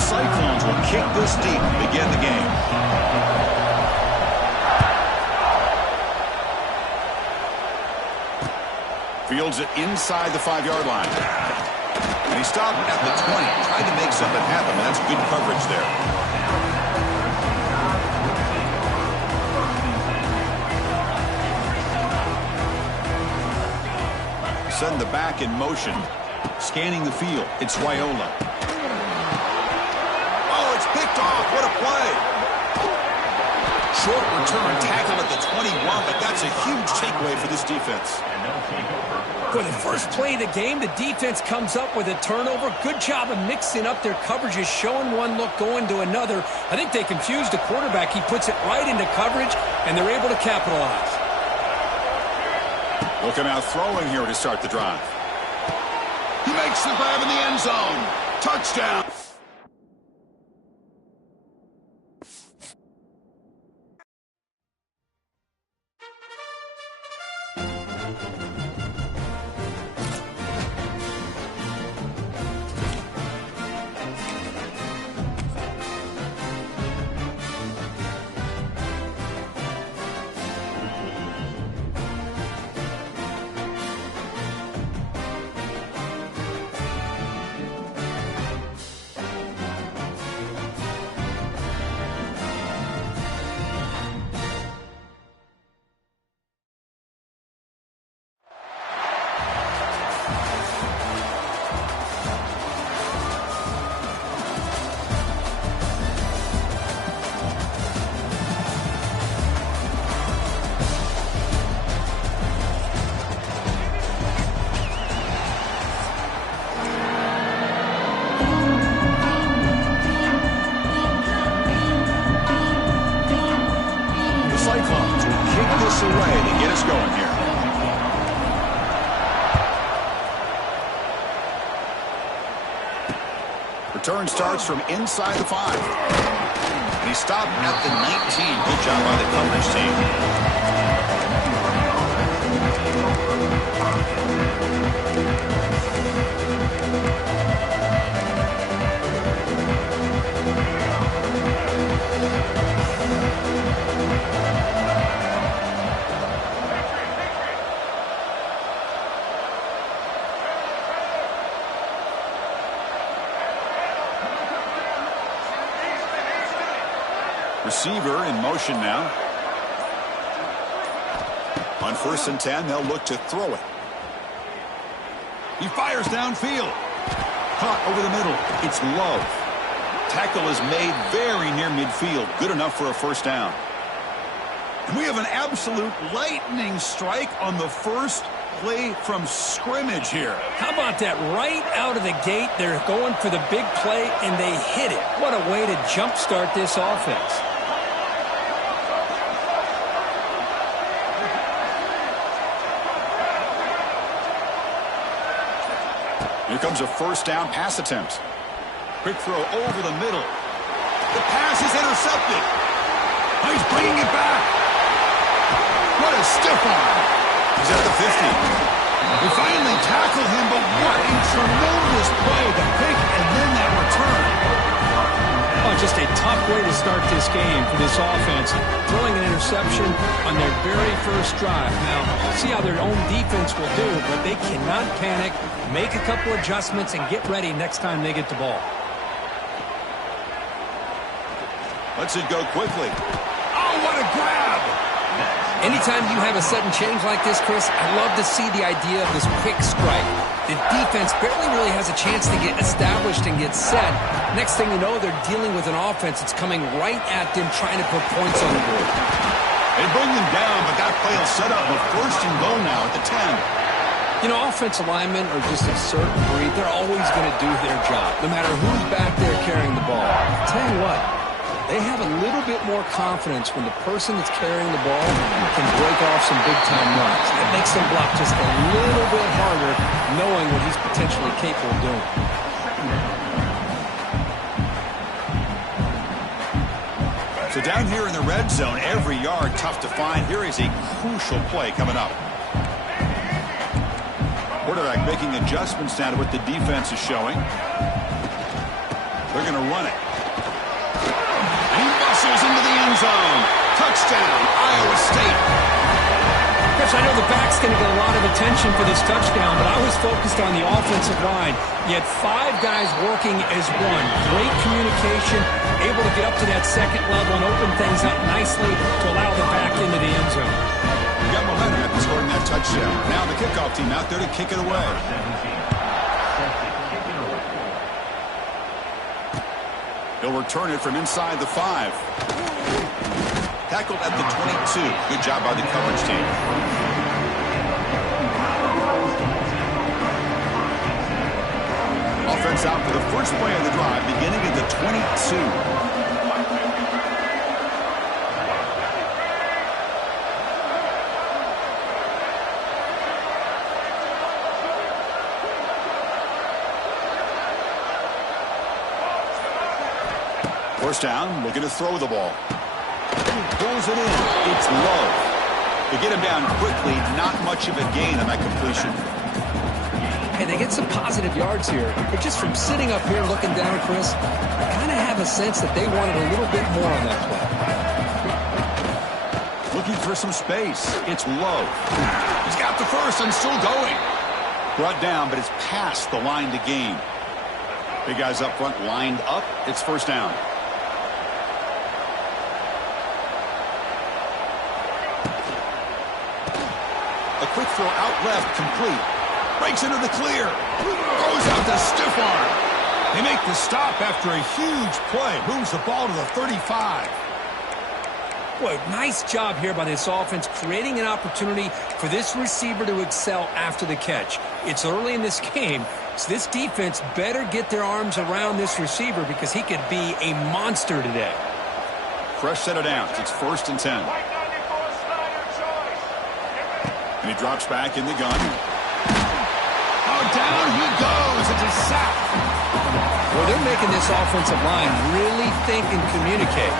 Cyclones will kick this deep to begin the game. Fields it inside the 5-yard line. And he stopped at the 20, tried to make something happen, but that's good coverage there. Send the back in motion. Scanning the field. It's Raiola. Oh, it's picked off. What a play. Short return tackle at the 21, but that's a huge takeaway for this defense. For the first play of the game, the defense comes up with a turnover. Good job of mixing up their coverages, showing one look, going to another. I think they confused the quarterback. He puts it right into coverage, and they're able to capitalize. Looking out throwing here to start the drive. He makes the grab in the end zone. Touchdown. Cyclones will kick this away to get us going here. Return starts from inside the 5. And he stopped at the 19. Good job by the coverage team. Receiver in motion now. On 1st and 10, they'll look to throw it. He fires downfield. Caught over the middle. It's Love. Tackle is made very near midfield. Good enough for a first down. And we have an absolute lightning strike on the first play from scrimmage here. How about that? Right out of the gate, they're going for the big play, and they hit it. What a way to jumpstart this offense. Here comes a first down pass attempt. Quick throw over the middle. The pass is intercepted. Oh, he's bringing it back. What a stiff arm. He's at the 50. We finally tackle him, but what a tremendous play. The pick and then that return. Oh, just a tough way to start this game for this offense. Throwing an interception on their very first drive. Now, see how their own defense will do, but they cannot panic, make a couple adjustments, and get ready next time they get the ball. Lets it go quickly. Oh, what a grab! Anytime you have a sudden change like this, Chris, I love to see the idea of this quick strike. The defense barely really has a chance to get established and get set. Next thing you know, they're dealing with an offense that's coming right at them, trying to put points on the board. They bring them down, but that play will set up a 1st and goal now at the 10. You know, offensive linemen are just a certain breed. They're always going to do their job, no matter who's back there carrying the ball. I'll tell you what, they have a little bit more confidence when the person that's carrying the ball can break off some big-time runs. It makes them block just a little bit harder, knowing what he's potentially capable of doing. So down here in the red zone, every yard tough to find. Here is a crucial play coming up. Quarterback making adjustments now to what the defense is showing. They're going to run it. And he muscles into the end zone. Touchdown, Iowa State. Chris, I know the back's going to get a lot of attention for this touchdown, but I was focused on the offensive line. You had 5 guys working as one. Great communication, able to get up to that second level and open things up nicely to allow the back into the end zone. You got momentum after scoring that touchdown. Now the kickoff team out there to kick it away. He'll return it from inside the 5. Tackled at the 22. Good job by the coverage team. Offense out for the first play of the drive, beginning at the 22. First down, looking to throw the ball. Pulls it in. It's low. To get him down quickly, not much of a gain on that completion. Hey, they get some positive yards here. But just from sitting up here looking down, Chris, I kind of have a sense that they wanted a little bit more on that play. Looking for some space. It's low. He's got the first and still going. Brought down, but it's past the line to gain. Big guys up front lined up. It's first down. A quick throw out left, complete. Breaks into the clear. Throws out the stiff arm. They make the stop after a huge play. Moves the ball to the 35. Boy, nice job here by this offense, creating an opportunity for this receiver to excel after the catch. It's early in this game, so this defense better get their arms around this receiver because he could be a monster today. Fresh set of downs. It's first and 10. And he drops back in the gun. Oh, down he goes. It's a sack. Well, they're making this offensive line really think and communicate.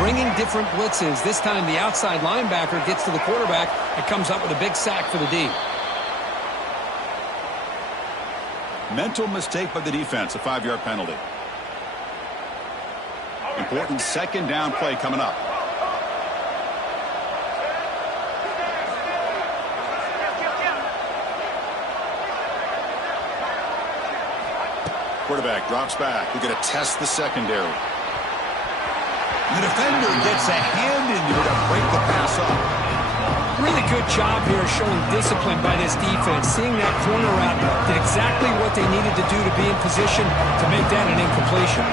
Bringing different blitzes. This time the outside linebacker gets to the quarterback and comes up with a big sack for the D. Mental mistake by the defense, a 5-yard penalty. Important second down play coming up. Quarterback drops back. We're going to test the secondary. The defender gets a hand into it to break the pass up. Really good job here showing discipline by this defense. Seeing that corner route did exactly what they needed to do to be in position to make that an incompletion.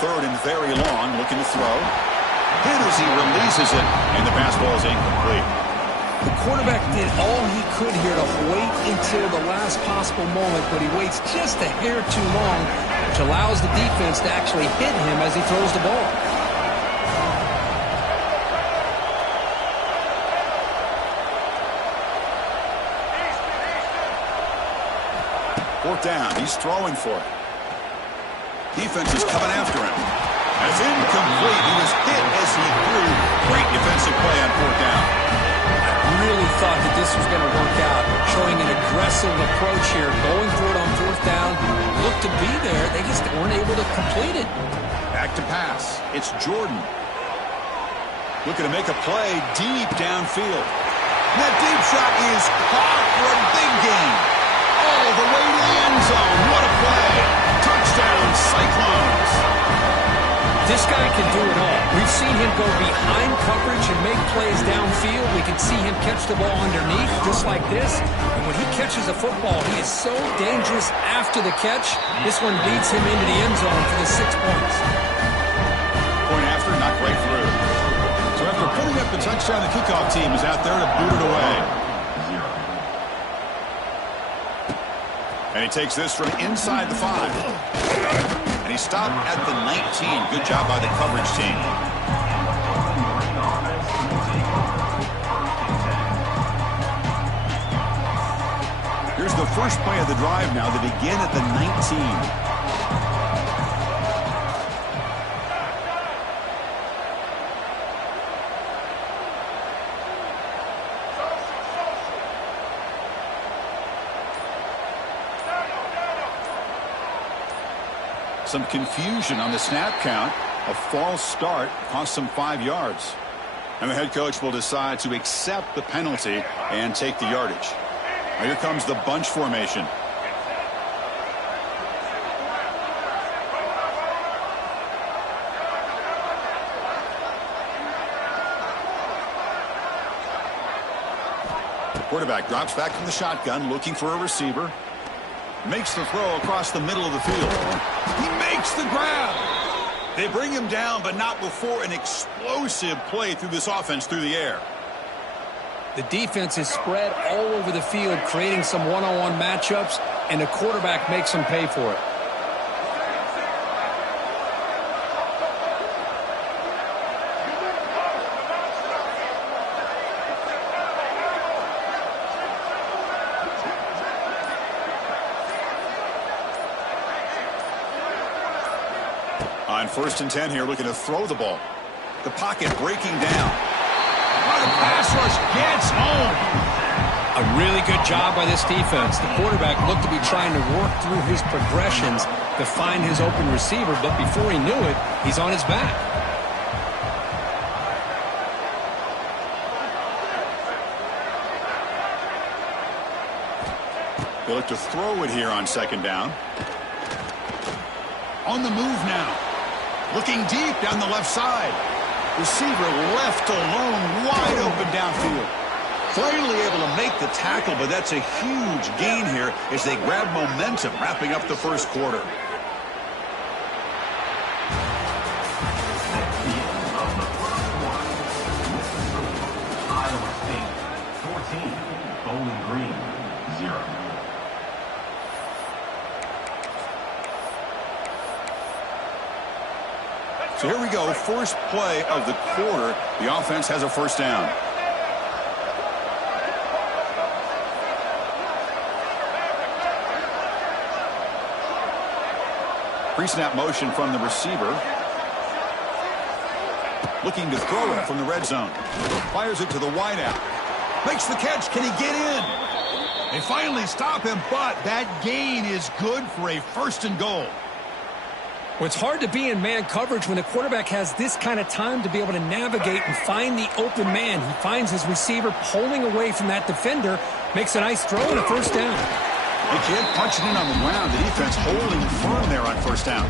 Third and very long, looking to throw. Hit as he releases it, and the pass ball is incomplete. The quarterback did all he could here to wait until the last possible moment, but he waits just a hair too long, which allows the defense to actually hit him as he throws the ball. Fourth down, he's throwing for it. Defense is coming after him. That's incomplete. He was hit as he threw. Great defensive play on fourth down. I really thought that this was going to work out, showing an aggressive approach here, going for it on fourth down. Looked to be there. They just weren't able to complete it. Back to pass. It's Jordan. Looking to make a play deep downfield. That deep shot is caught for a big gain. All the way to the end zone. What a play. Touchdown, Cyclones. This guy can do it all. We've seen him go behind coverage and make plays downfield. We can see him catch the ball underneath, just like this. And when he catches a football, he is so dangerous after the catch. This one leads him into the end zone for the 6 points. Point after, not quite through. So after putting up the touchdown, the kickoff team is out there to boot it away. And he takes this from inside the 5. And he stopped at the 19. Good job by the coverage team. Here's the first play of the drive now. They begin at the 19. Some confusion on the snap count. A false start cost them 5 yards. And the head coach will decide to accept the penalty and take the yardage. Now here comes the bunch formation. Quarterback drops back from the shotgun, looking for a receiver. Makes the throw across the middle of the field. He makes the grab. They bring him down, but not before an explosive play through this offense through the air. The defense is spread all over the field, creating some one-on-one matchups, and the quarterback makes them pay for it. On 1st and 10 here, looking to throw the ball. The pocket breaking down. Oh, the pass rush gets home. A really good job by this defense. The quarterback looked to be trying to work through his progressions to find his open receiver, but before he knew it, he's on his back. They look to throw it here on 2nd down. On the move now. Looking deep down the left side. Receiver left alone, wide open downfield. Finally able to make the tackle, but that's a huge gain here as they grab momentum, wrapping up the first quarter. Iowa State 14, Bowling Green 0. So here we go, first play of the quarter. The offense has a 1st down. Pre-snap motion from the receiver. Looking to throw it from the red zone. Fires it to the wideout. Makes the catch. Can he get in? They finally stop him, but that gain is good for a 1st and goal. Well, it's hard to be in man coverage when the quarterback has this kind of time to be able to navigate and find the open man. He finds his receiver pulling away from that defender, makes a nice throw and a 1st down. The kid punching in on the ground. The defense holding firm there on 1st down.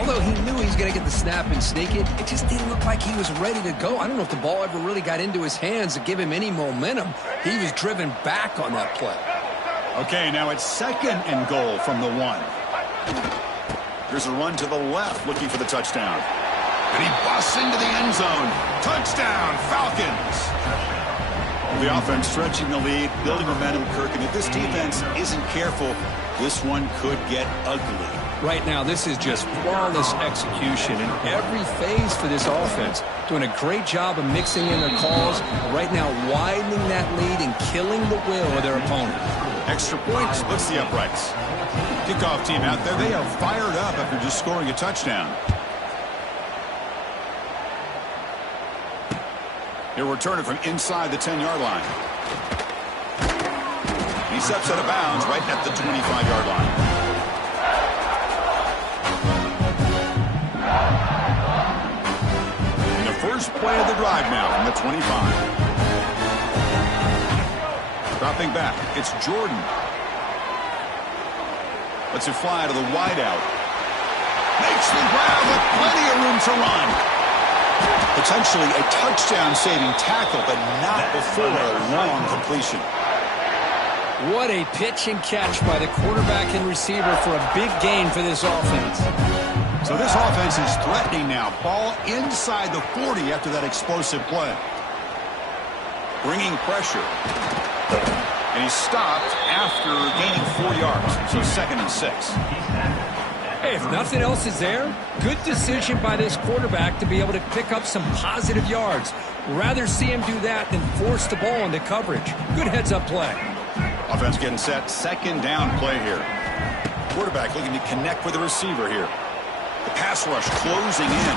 Although he knew he was going to get the snap and sneak it, it just didn't look like he was ready to go. I don't know if the ball ever really got into his hands to give him any momentum. He was driven back on that play. Okay, now it's 2nd and goal from the 1. Here's a run to the left, looking for the touchdown. And he busts into the end zone. Touchdown, Falcons! The offense stretching the lead, building momentum, Kirk. And if this defense isn't careful, this one could get ugly. Right now, this is just flawless execution in every phase for this offense. Doing a great job of mixing in their calls. Right now, widening that lead and killing the will of their opponent. Extra point splits the uprights. Kickoff team out there. They are fired up after just scoring a touchdown. He'll return it from inside the 10-yard line. He steps out of bounds right at the 25-yard line. And the first play of the drive now from the 25. Dropping back, it's Jordan. Lets it fly to the wideout. Makes the grab with plenty of room to run. Potentially a touchdown-saving tackle, but not before a long completion. What a pitch and catch by the quarterback and receiver for a big gain for this offense. So this offense is threatening now. Ball inside the 40 after that explosive play. Bringing pressure. And he's stopped after gaining 4 yards. So 2nd and 6. Hey, if nothing else is there, good decision by this quarterback to be able to pick up some positive yards. Rather see him do that than force the ball into coverage. Good heads-up play. Offense getting set. 2nd down play here. Quarterback looking to connect with the receiver here. The pass rush closing in.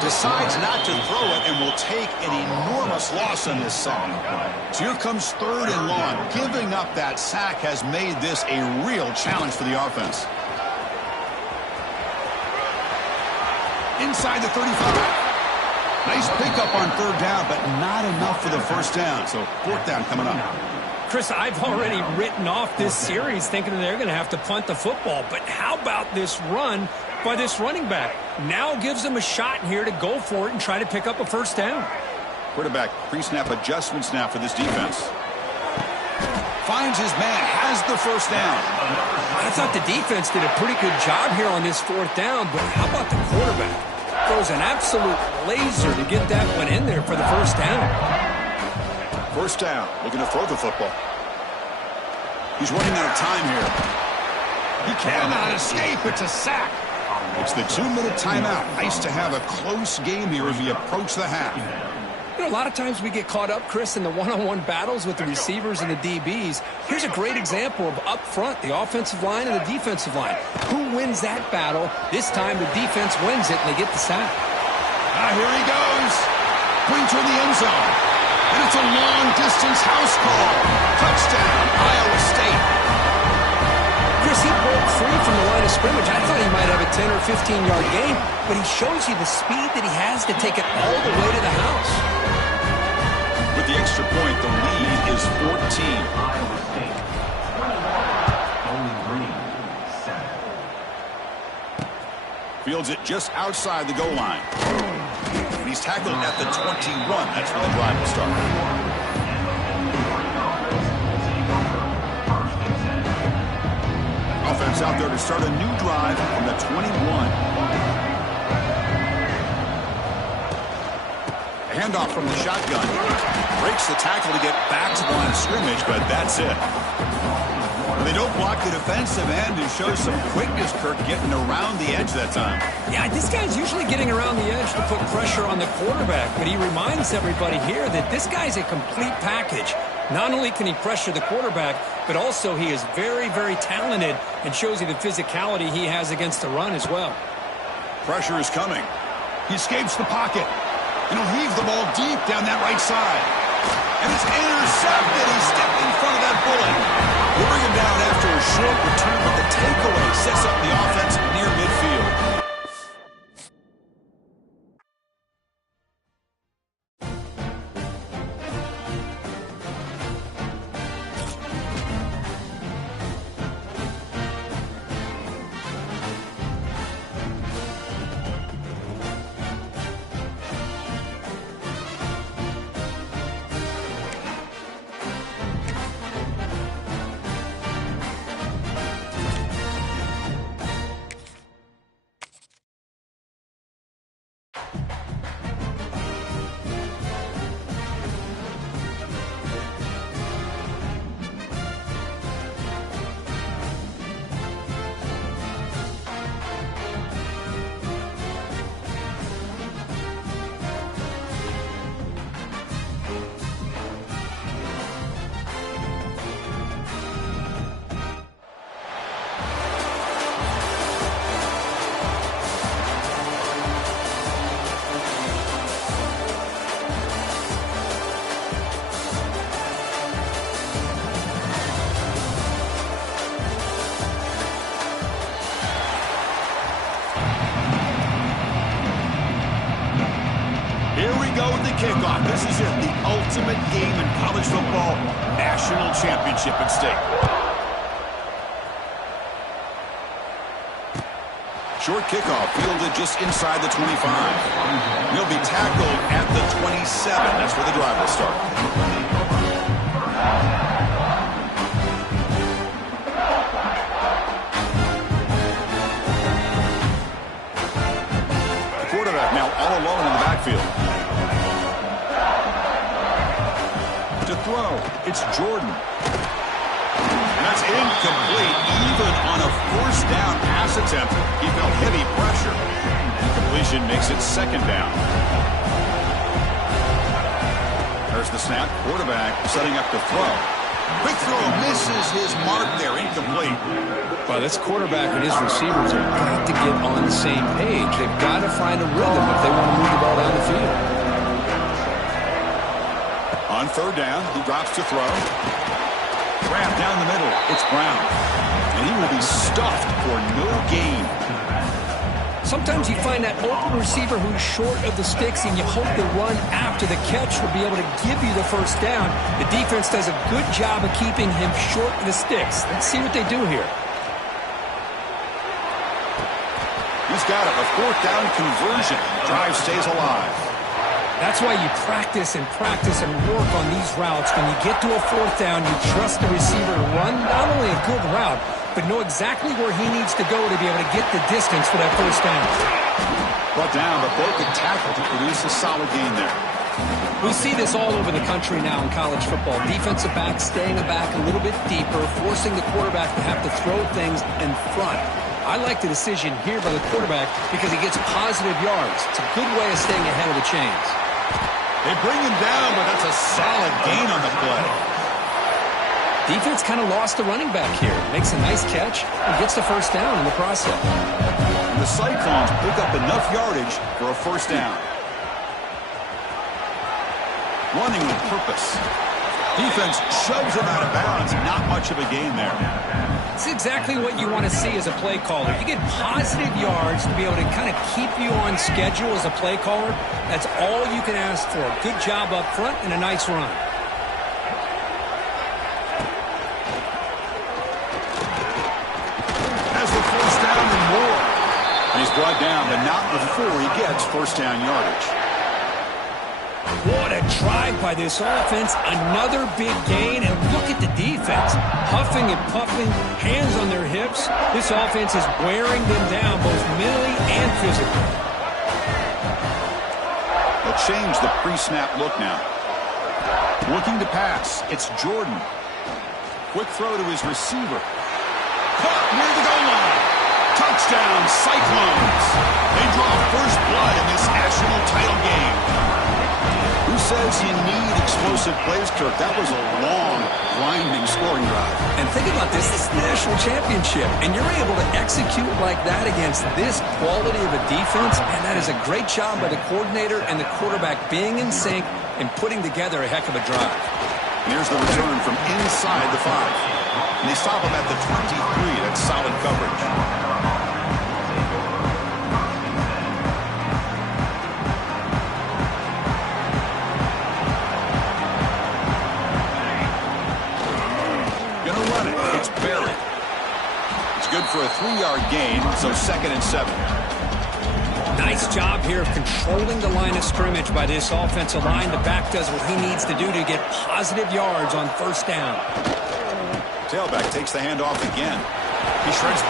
Decides not to throw it and will take an enormous loss on this sack. So here comes 3rd and long. Giving up that sack has made this a real challenge for the offense. inside the 35. Nice pickup on third down, but not enough for the first down. So fourth down coming up. Chris, I've already written off this series thinking they're going to have to punt the football. But how about this run by this running back? Now gives them a shot here to go for it and try to pick up a first down. Quarterback pre-snap adjustments now for this defense. Finds his man, has the first down. I thought the defense did a pretty good job here on this fourth down, but how about the quarterback? Throws an absolute laser to get that one in there for the first down. First down, looking to throw the football. He's running out of time here. He cannot escape. It's a sack. It's the 2-minute timeout. Nice to have a close game here as we approach the half. You know, a lot of times we get caught up, Chris, in the one-on-one battles with the receivers and the DBs. Here's a great example of up front, the offensive line and the defensive line. Who wins that battle? This time the defense wins it, and they get the sack. Here he goes. Going toward the end zone. And it's a long-distance house call. Touchdown, Iowa State. Chris, he broke free from the line of scrimmage. I thought he might have a 10 or 15-yard gain, but he shows you the speed that he has to take it all the way to the house. With the extra point, the lead is 14. Iowa State. Bowling Green, 7. Fields it just outside the goal line. He's tackled at the 21. That's where the drive will start. Offense out there to start a new drive from the 21. A handoff from the shotgun. Breaks the tackle to get back to the line of scrimmage, but that's it. They don't block the defensive end and show some quickness, Kirk, getting around the edge that time. Yeah, this guy's usually getting around the edge to put pressure on the quarterback, but he reminds everybody here that this guy's a complete package. Not only can he pressure the quarterback, but also he is very, very talented and shows you the physicality he has against the run as well. Pressure is coming. He escapes the pocket. And he'll heave the ball deep down that right side. And it's intercepted. He stepped in front of that bullet. We'll bring him down after a short return, but the takeaway sets up the offense near midfield. Kickoff. This is it, the ultimate game in college football, national championship at stake. Short kickoff, fielded just inside the 25. He'll be tackled at the 27. That's where the drive will start. The quarterback now all alone in the backfield. To throw, it's Jordan. And that's incomplete, even on a first down pass attempt. He felt heavy pressure. Incompletion makes it second down. There's the snap. Quarterback setting up to throw. Quick throw, misses his mark there, incomplete. Well, this quarterback and his receivers have got to get on the same page. They've got to find a rhythm if they want to move the ball down the field. On third down, he drops to throw. Wrapped down the middle, it's Brown. And he will be stuffed for no gain. Sometimes you find that open receiver who's short of the sticks, and you hope the run after the catch will be able to give you the first down. The defense does a good job of keeping him short of the sticks. Let's see what they do here. He's got it, a fourth down conversion. Drive stays alive. That's why you practice and work on these routes. When you get to a fourth down, you trust the receiver to run not only a good route, but know exactly where he needs to go to be able to get the distance for that first down. Brought down, but broke a tackle to produce a solid gain there. We see this all over the country now in college football. Defensive backs staying back a little bit deeper, forcing the quarterback to have to throw things in front. I like the decision here by the quarterback because he gets positive yards. It's a good way of staying ahead of the chains. They bring him down, but that's a solid gain on the play. Defense kind of lost the running back here. Makes a nice catch and gets the first down in the process. And the Cyclones pick up enough yardage for a first down. Running with purpose. Defense shoves him out of bounds. Not much of a gain there. It's exactly what you want to see as a play caller. You get positive yards to be able to kind of keep you on schedule as a play caller. That's all you can ask for. Good job up front and a nice run. Has the first down and more. And he's brought down, but not before he gets first down yardage. What a drive by this offense. Another big gain, and look at the defense. Huffing and puffing, hands on their hips. This offense is wearing them down both mentally and physically. They'll change the pre-snap look now. Looking to pass. It's Jordan. Quick throw to his receiver. Caught near the goal line. Touchdown, Cyclones. They draw first blood in this national title game. Who says you need explosive plays, Kirk? That was a long, grinding scoring drive. And think about this. This is the national championship, and you're able to execute like that against this quality of a defense, and that is a great job by the coordinator and the quarterback being in sync and putting together a heck of a drive. And here's the return from inside the 5. And they stop him at the 23. That's solid coverage. Good for a 3-yard gain, so 2nd and 7. Nice job here of controlling the line of scrimmage by this offensive line. The back does what he needs to do to get positive yards on first down. Tailback takes the handoff again. He shreds.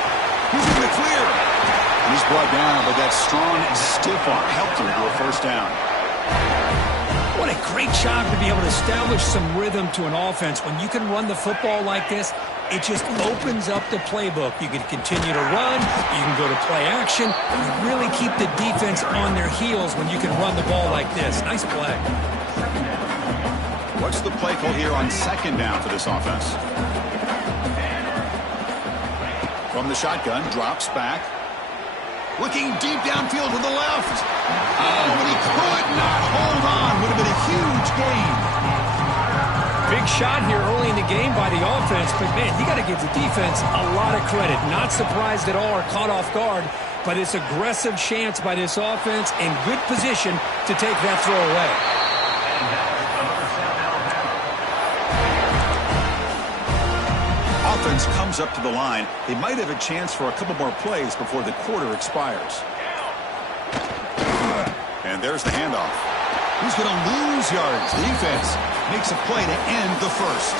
He's in the clear. And he's brought down, but that strong, stiff arm helped him to a first down. What a great job to be able to establish some rhythm to an offense. When you can run the football like this, it just opens up the playbook. You can continue to run. You can go to play action. You really keep the defense on their heels when you can run the ball like this. Nice play. What's the play call here on 2nd down for this offense? From the shotgun, drops back. Looking deep downfield to the left. Oh, but he could not hold on. Would have been a huge gain. Big shot here early in the game by the offense, but man, you got to give the defense a lot of credit. Not surprised at all or caught off guard, but it's aggressive chance by this offense in good position to take that throw away. Offense comes up to the line. They might have a chance for a couple more plays before the quarter expires. And there's the handoff. Who's going to lose yards? The defense makes a play to end the first.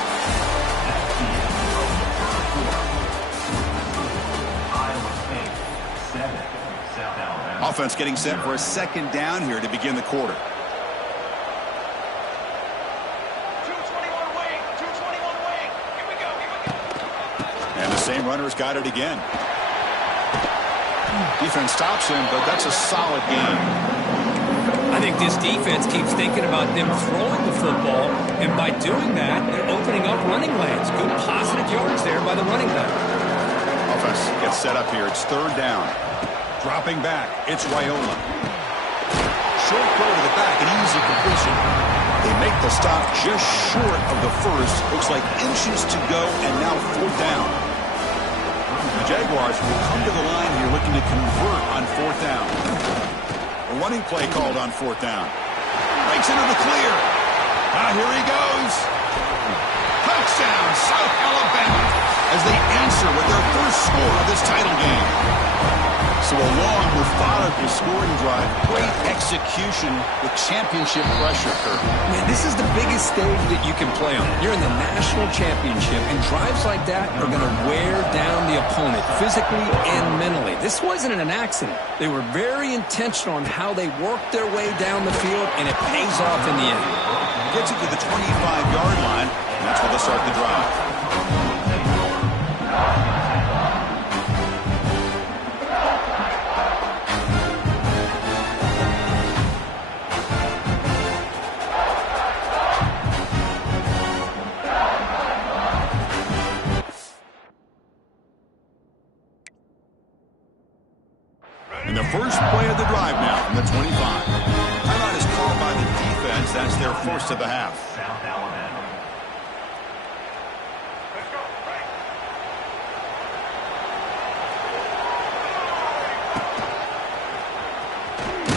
Offense getting set for a 2nd down here to begin the quarter. 221 wing. 221 wing. Here we go. And the same runner's got it again. Defense stops him, but that's a solid game. I think this defense keeps thinking about them throwing the football, and by doing that, they're opening up running lanes. Good positive yards there by the running back. Offense gets set up here. It's 3rd down. Dropping back. It's Raiola. Short throw to the back, an easy completion. They make the stop just short of the first. Looks like inches to go, and now 4th down. Jaguars will come to the line here looking to convert on 4th down. A running play called on 4th down. Breaks into the clear. Here he goes. Touchdown, South Alabama, as they answer with their first score of this title game. So a long, methodical scoring drive. Great execution with championship pressure, Kirk. Man, this is the biggest stage that you can play on. You're in the national championship, and drives like that are going to wear down the opponent physically and mentally. This wasn't an accident. They were very intentional on how they worked their way down the field, and it pays off in the end. Gets it to the 25-yard line, and that's where they'll start the drive. In the first play of the drive now from the 25. Timeout is called by the defense. That's their first of the half.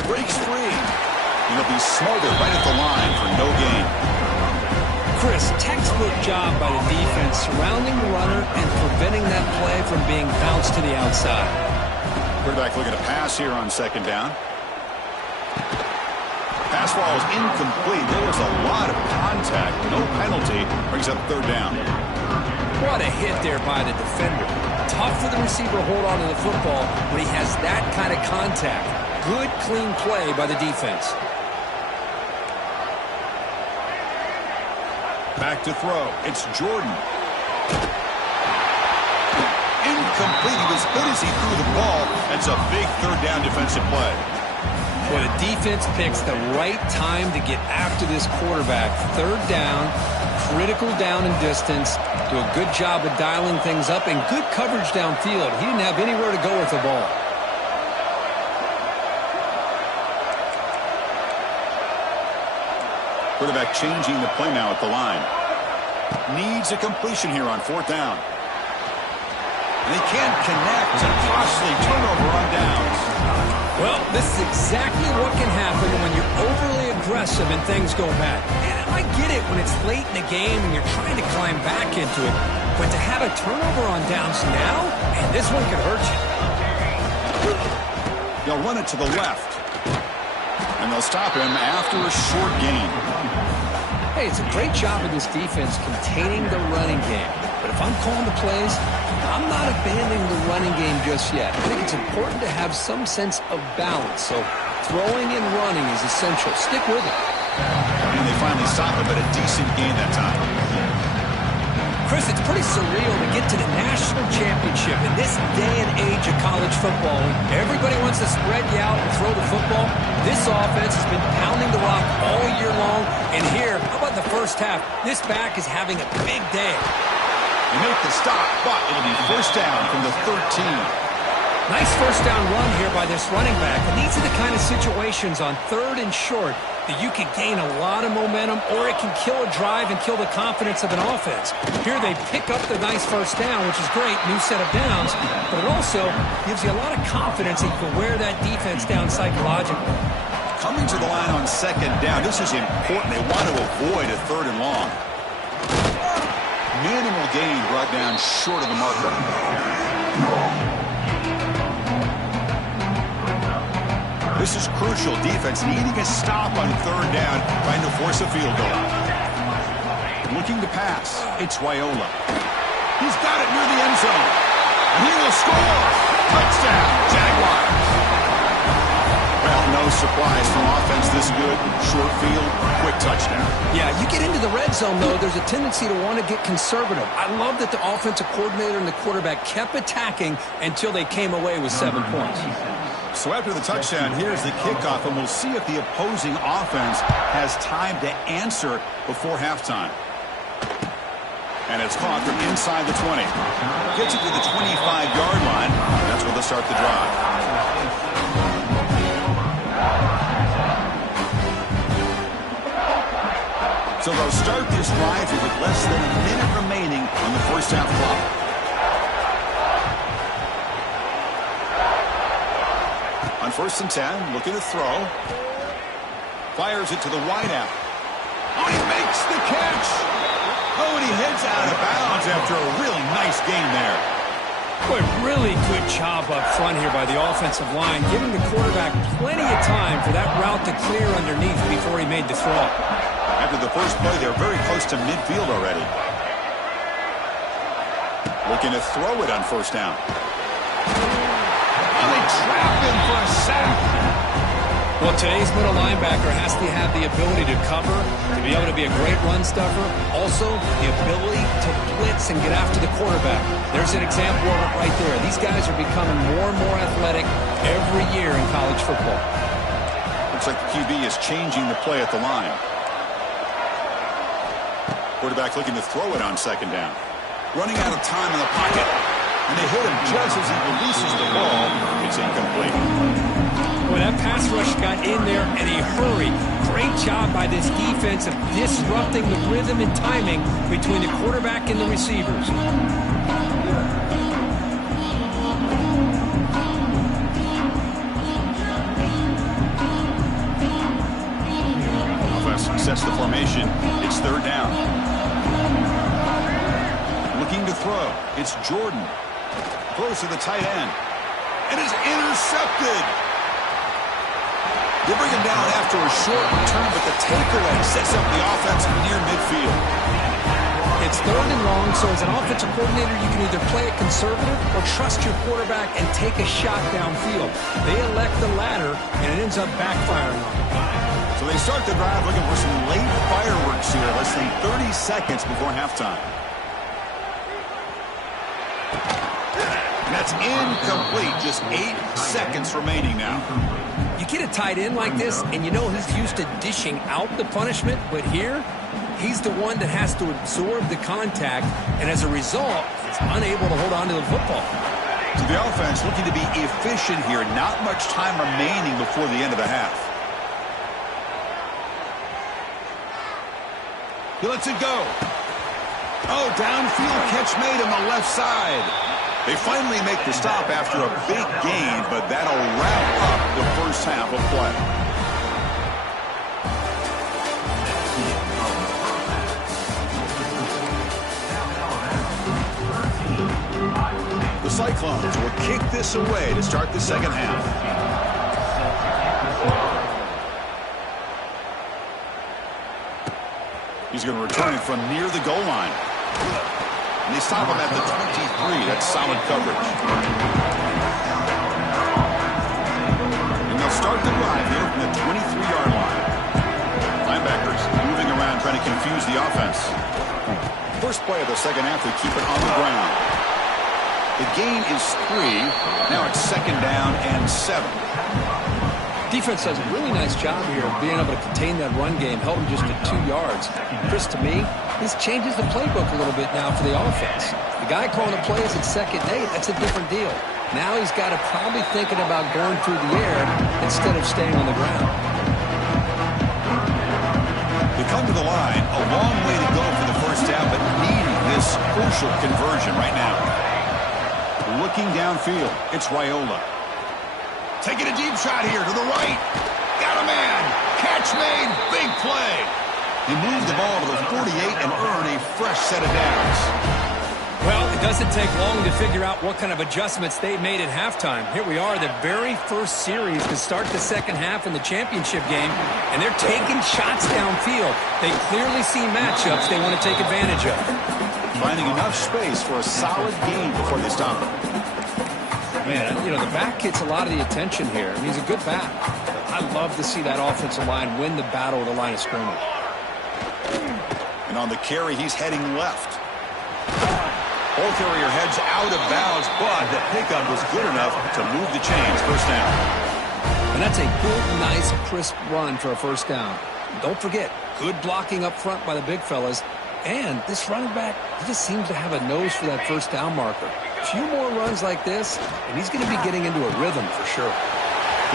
Breaks free. He'll be smothered right at the line for no gain. Chris, textbook job by the defense surrounding the runner and preventing that play from being bounced to the outside. Quarterback looking to pass here on 2nd down. Pass ball is incomplete. There was a lot of contact. No penalty. Brings up 3rd down. What a hit there by the defender. Tough for the receiver to hold on to the football when he has that kind of contact. Good, clean play by the defense. Back to throw. It's Jordan. Incomplete. He was hit as he threw the ball. That's a big 3rd down defensive play. Well, the defense picks the right time to get after this quarterback. 3rd down, critical down and distance. Do a good job of dialing things up and good coverage downfield. He didn't have anywhere to go with the ball. Quarterback changing the play now at the line. Needs a completion here on 4th down. And he can't connect. A costly turnover on downs. Well, this is exactly what can happen when you're overly aggressive and things go bad. And I get it when it's late in the game and you're trying to climb back into it. But to have a turnover on downs now, man, this one could hurt you. They'll run it to the left. And they'll stop him after a short gain. Hey, it's a great job of this defense containing the running game. But if I'm calling the plays, I'm not abandoning the running game just yet. I think it's important to have some sense of balance. So throwing and running is essential. Stick with it. And they finally stop him, but a decent gain that time. Chris, it's pretty surreal to get to the national championship in this day and age of college football. Everybody wants to spread you out and throw the football. This offense has been pounding the rock all year long. And here, how about the first half? This back is having a big day. They make the stop, but it'll be 1st down from the 13. Nice 1st down run here by this running back. And these are the kind of situations on 3rd and short that you can gain a lot of momentum, or it can kill a drive and kill the confidence of an offense. Here they pick up the nice 1st down, which is great, new set of downs, but it also gives you a lot of confidence that you can wear that defense down psychologically. Coming to the line on 2nd down, this is important. They want to avoid a 3rd and long. Minimal gain brought down short of the marker. This is crucial. Defense needing a stop on 3rd down, trying to force a field goal. Looking to pass. It's Raiola. He's got it near the end zone. And he will score. Touchdown, Jaguars. Well, no surprise from offense this good. Short field, quick touchdown. Yeah, you get into the red zone, though, there's a tendency to want to get conservative. I love that the offensive coordinator and the quarterback kept attacking until they came away with 7 points. So after the touchdown, here's the kickoff, and we'll see if the opposing offense has time to answer before halftime. And it's caught from inside the 20. Gets it to the 25-yard line. That's where they'll start the drive. So they'll start this drive with less than a minute remaining on the first half clock. first and 10, looking to throw. Fires it to the wideout. Oh, he makes the catch. Oh, and he heads out of bounds after a really nice gain there. Boy, really good job up front here by the offensive line, giving the quarterback plenty of time for that route to clear underneath before he made the throw. After the first play, they're very close to midfield already. Looking to throw it on first down. Oh, they trap him for a sack. Well, today's middle linebacker has to have the ability to cover, to be able to be a great run stuffer, also the ability to blitz and get after the quarterback. There's an example of it right there. These guys are becoming more and more athletic every year in college football. Looks like the QB is changing the play at the line. Quarterback looking to throw it on second down. Running out of time in the pocket. And they hit him just as he releases the ball. It's incomplete. Well, that pass rush got in there in a hurry. Great job by this defense of disrupting the rhythm and timing between the quarterback and the receivers. Offense sets the formation. It's third down. Looking to throw. It's Jordan. Throws to the tight end. And is intercepted. They bring him down after a short return, but the takeaway sets up the offense near midfield. It's third and long, so as an offensive coordinator, you can either play it conservative or trust your quarterback and take a shot downfield. They elect the latter, and it ends up backfiring on them. So they start the drive looking for some late fireworks here, less than 30 seconds before halftime. That's incomplete. Just 8 seconds remaining now. You get a tight end like this, and you know he's used to dishing out the punishment, but here, he's the one that has to absorb the contact, and as a result, he's unable to hold on to the football. So the offense looking to be efficient here. Not much time remaining before the end of the half. He lets it go. Oh, downfield catch made on the left side. They finally make the stop after a big gain, but that'll wrap up the first half of play. The Cyclones will kick this away to start the second half. He's going to return it from near the goal line. And they stop him at the 23. That's solid coverage. And they'll start the drive here from the 23-yard line. Linebackers moving around trying to confuse the offense. First play of the second half, they keep it on the ground. The gain is 3. Now it's second down and 7. Defense does a really nice job here of being able to contain that run game, held him just at 2 yards. Chris, to me, this changes the playbook a little bit now for the offense. The guy calling the plays at 2nd and 8, that's a different deal. Now he's got to probably thinking about going through the air instead of staying on the ground. They come to the line, a long way to go for the first down, but needing this crucial conversion right now. Looking downfield, it's Raiola. Taking a deep shot here to the right. Got a man. Catch made. Big play. He moved the ball to the 48 and earned a fresh set of downs. Well, it doesn't take long to figure out what kind of adjustments they made at halftime. Here we are, the very first series to start the second half in the championship game, and they're taking shots downfield. They clearly see matchups they want to take advantage of. Finding enough space for a solid gain before they stop him. Man, you know, the back gets a lot of the attention here. I mean, he's a good back. I love to see that offensive line win the battle of the line of scrimmage. And on the carry, he's heading left. Ball carrier heads out of bounds, but the pickup was good enough to move the chains. First down. And that's a good, nice, crisp run for a first down. Don't forget, good blocking up front by the big fellas. And this running back, he just seems to have a nose for that first down marker. A few more runs like this, and he's going to be getting into a rhythm for sure.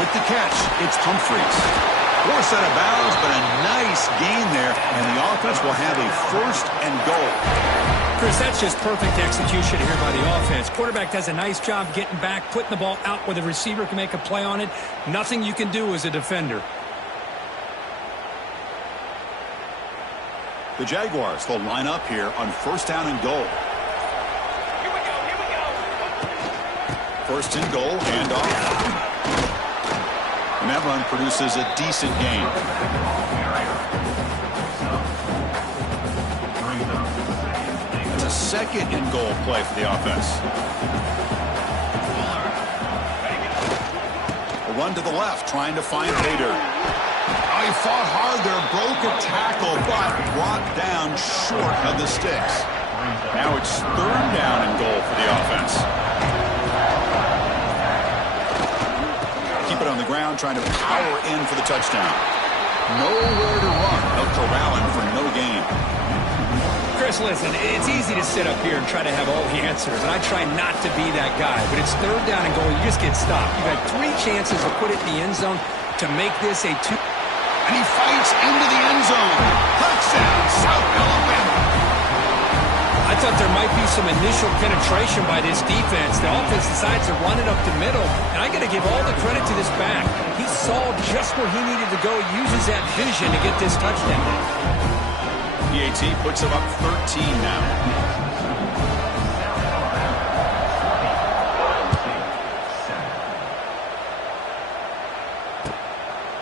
With the catch, it's Humphreys. Forced out of bounds, but a nice gain there, and the offense will have a 1st and goal. Chris, that's just perfect execution here by the offense. Quarterback does a nice job getting back, putting the ball out where the receiver can make a play on it. Nothing you can do as a defender. The Jaguars will line up here on 1st down and goal. Here we go, here we go. 1st and goal, handoff. And that run produces a decent gain. It's a 2nd and goal play for the offense. A run to the left, trying to find Bader. Oh, he fought hard there, broke a tackle, but brought down short of the sticks. Now it's 3rd down and goal for the offense. Keep it on the ground, trying to power in for the touchdown. Nowhere to run. They'll corral him for no gain. Chris, listen, it's easy to sit up here and try to have all the answers, and I try not to be that guy, but it's 3rd down and goal. You just get stopped. You've had 3 chances to put it in the end zone to make this a 2. And he fights into the end zone. Touchdown, South Alabama. I thought there might be some initial penetration by this defense. The offense decides to run it up the middle, and I got to give all the credit to this back. He saw just where he needed to go, uses that vision to get this touchdown. PAT puts him up 13 now.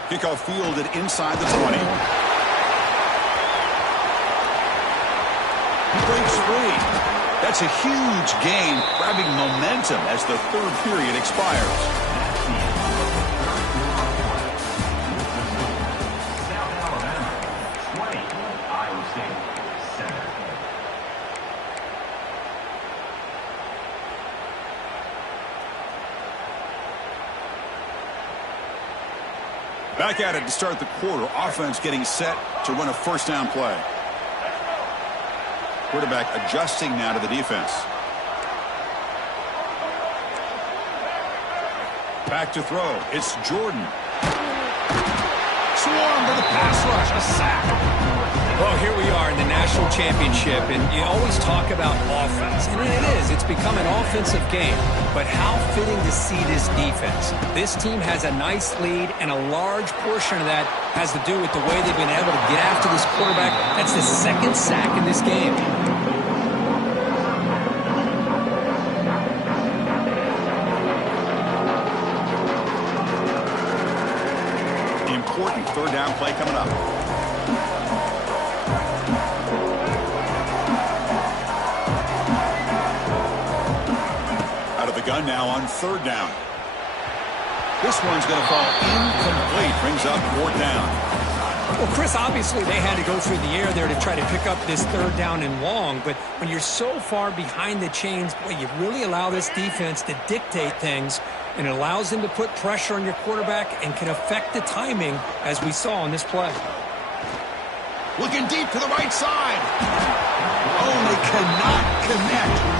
Kickoff fielded inside the 20. He breaks free. That's a huge gain, grabbing momentum as the 3rd period expires. Back at it to start the quarter. Offense getting set to run a 1st down play. Quarterback adjusting now to the defense. Back to throw. It's Jordan. Swarm to the pass rush. A sack. Well, here we are in the national championship, and you always talk about offense, and it is. It's become an offensive game, but how fitting to see this defense. This team has a nice lead, and a large portion of that has to do with the way they've been able to get after this quarterback. That's the 2nd sack in this game. Important 3rd down play coming up. Out of the gun now on 3rd down. This one's going to fall incomplete. Brings up 4th down. Well, Chris, obviously they had to go through the air there to try to pick up this 3rd down and long, but when you're so far behind the chains, boy, you really allow this defense to dictate things, and it allows them to put pressure on your quarterback and can affect the timing, as we saw on this play. Looking deep to the right side. Oh, they cannot connect.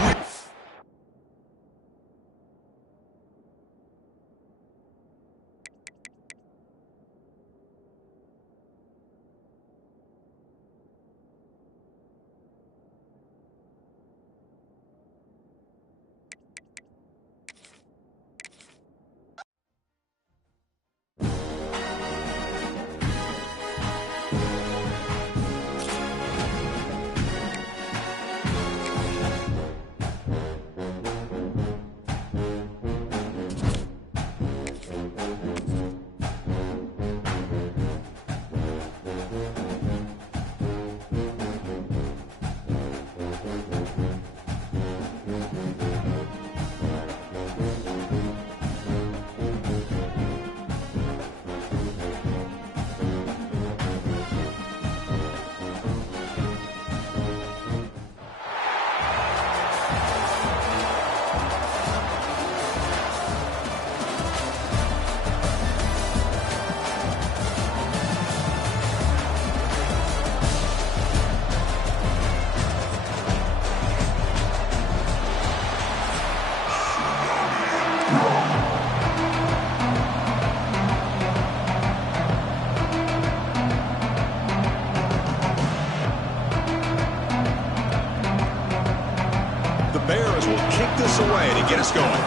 will kick this away to get us going.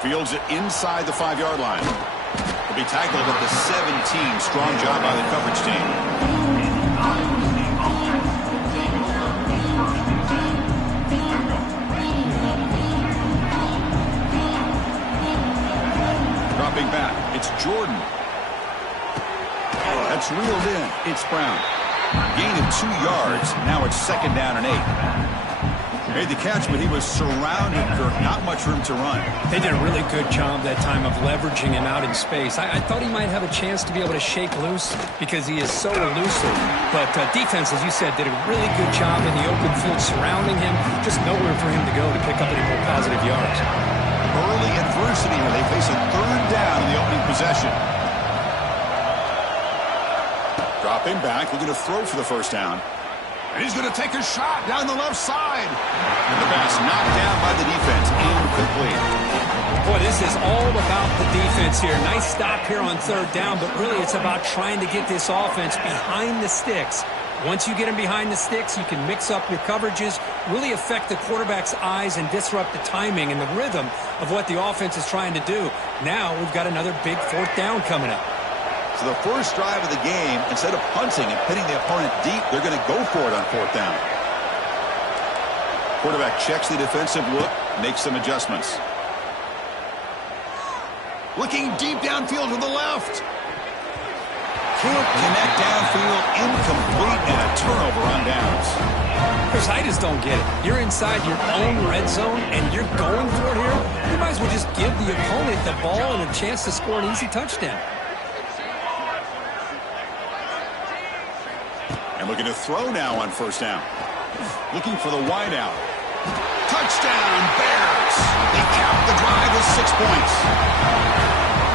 Fields it inside the 5-yard line. He'll be tackled at the 17. Strong job by the coverage team. Dropping back, it's Jordan. That's reeled in. It's Brown. Gain of 2 yards. Now it's 2nd down and 8. Made the catch, but he was surrounded, Kirk. Not much room to run. They did a really good job that time of leveraging him out in space. I thought he might have a chance to be able to shake loose because he is so elusive. But defense, as you said, did a really good job in the open field surrounding him. Just nowhere for him to go to pick up any more positive yards. Early adversity here. They face a 3rd down in the opening possession. Dropping back, looking to throw for the 1st down. And he's going to take a shot down the left side. And the pass knocked down by the defense. Incomplete. Boy, this is all about the defense here. Nice stop here on 3rd down, but really it's about trying to get this offense behind the sticks. Once you get them behind the sticks, you can mix up your coverages, really affect the quarterback's eyes and disrupt the timing and the rhythm of what the offense is trying to do. Now we've got another big 4th down coming up. So the first drive of the game, instead of punting and pitting the opponent deep, they're going to go for it on 4th down. Quarterback checks the defensive look, makes some adjustments. Looking deep downfield to the left. Can't connect downfield, incomplete, and a turnover on downs. Chris, I just don't get it. You're inside your own red zone, and you're going for it here? You might as well just give the opponent the ball and a chance to score an easy touchdown. And looking to throw now on 1st down. Looking for the wideout. Touchdown, Bears! They cap the drive with 6 points.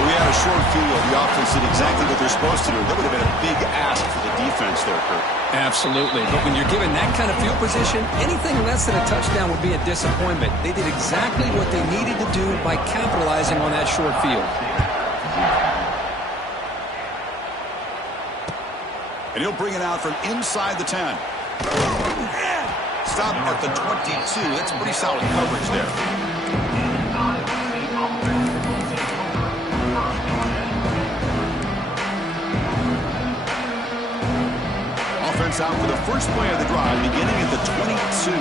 We had a short field. The offense did exactly what they're supposed to do. That would have been a big ask for the defense there, Kirk. Absolutely. But when you're given that kind of field position, anything less than a touchdown would be a disappointment. They did exactly what they needed to do by capitalizing on that short field. And he'll bring it out from inside the 10. Stop at the 22. That's pretty solid coverage there. Offense out for the first play of the drive, beginning at the 22.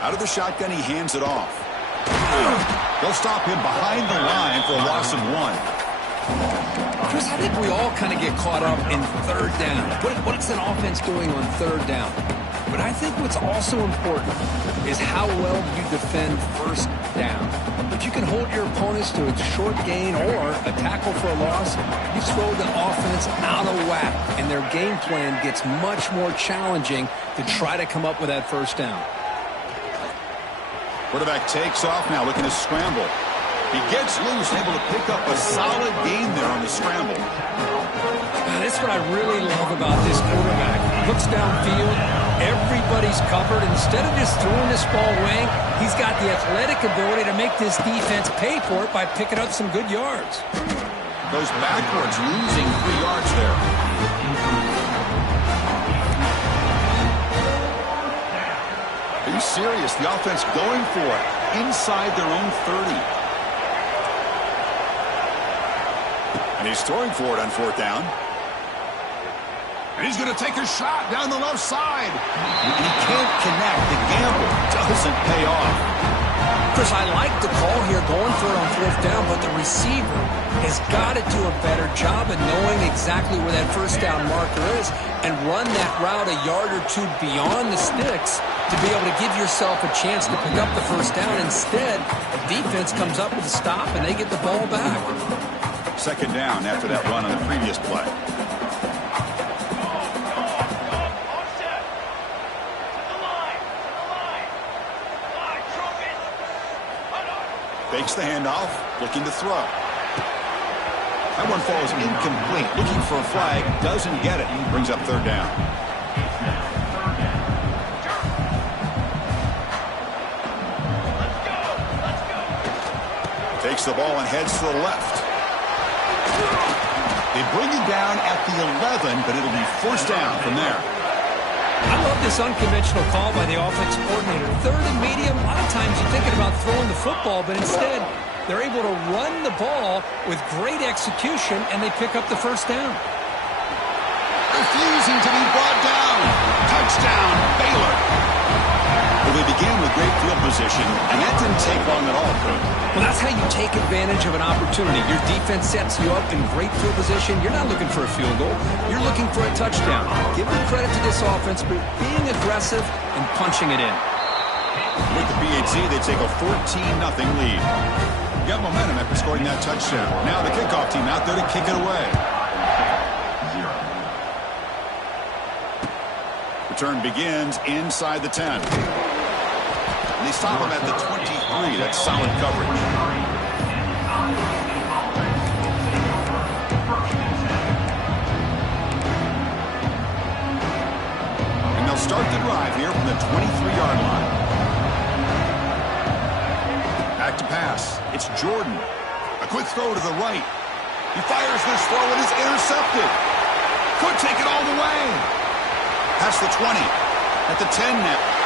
Out of the shotgun, he hands it off. They'll stop him behind the line for a loss of 1. Chris, I think we all kind of get caught up in 3rd down. What's an offense doing on 3rd down? But I think what's also important is how well you defend 1st down. If you can hold your opponents to a short gain or a tackle for a loss, you throw the offense out of whack, and their game plan gets much more challenging to try to come up with that 1st down. Quarterback takes off now, looking to scramble. He gets loose, able to pick up a solid gain there on the scramble. That's what I really love about this quarterback. Looks downfield, everybody's covered. Instead of just throwing this ball away, he's got the athletic ability to make this defense pay for it by picking up some good yards. Goes backwards, losing 3 yards there. Are you serious? The offense going for it inside their own 30. And he's throwing for it on 4th down. And he's going to take a shot down the left side. And he can't connect. The gamble doesn't pay off. Chris, I like the call here going for it on 4th down, but the receiver has got to do a better job of knowing exactly where that 1st down marker is and run that route a yard or 2 beyond the sticks to be able to give yourself a chance to pick up the 1st down. Instead, the defense comes up with a stop and they get the ball back. 2nd down after that run on the previous play. Fakes the handoff, looking to throw. That one falls incomplete. Looking for a flag, doesn't get it. Brings up 3rd down. takes the ball and heads to the left. They bring him down at the 11, but it'll be first down from there. I love this unconventional call by the offensive coordinator. Third and medium, a lot of times you're thinking about throwing the football, but instead they're able to run the ball with great execution, and they pick up the first down. Refusing to be brought down. Touchdown, Baylor. Well, they began with great field position, and that didn't take long at all, Coach. Well, that's how you take advantage of an opportunity. Your defense sets you up in great field position. You're not looking for a field goal. You're looking for a touchdown. Give the credit to this offense for being aggressive and punching it in. With the BHC, they take a 14-0 lead. Got momentum after scoring that touchdown. Now the kickoff team out there to kick it away. Return begins inside the 10. And they stop him at the 23. That's solid coverage. And they'll start the drive here from the 23-yard line. Back to pass. It's Jordan. A quick throw to the right. He fires this throw and is intercepted. Could take it all the way. Past the 20. At the 10 now.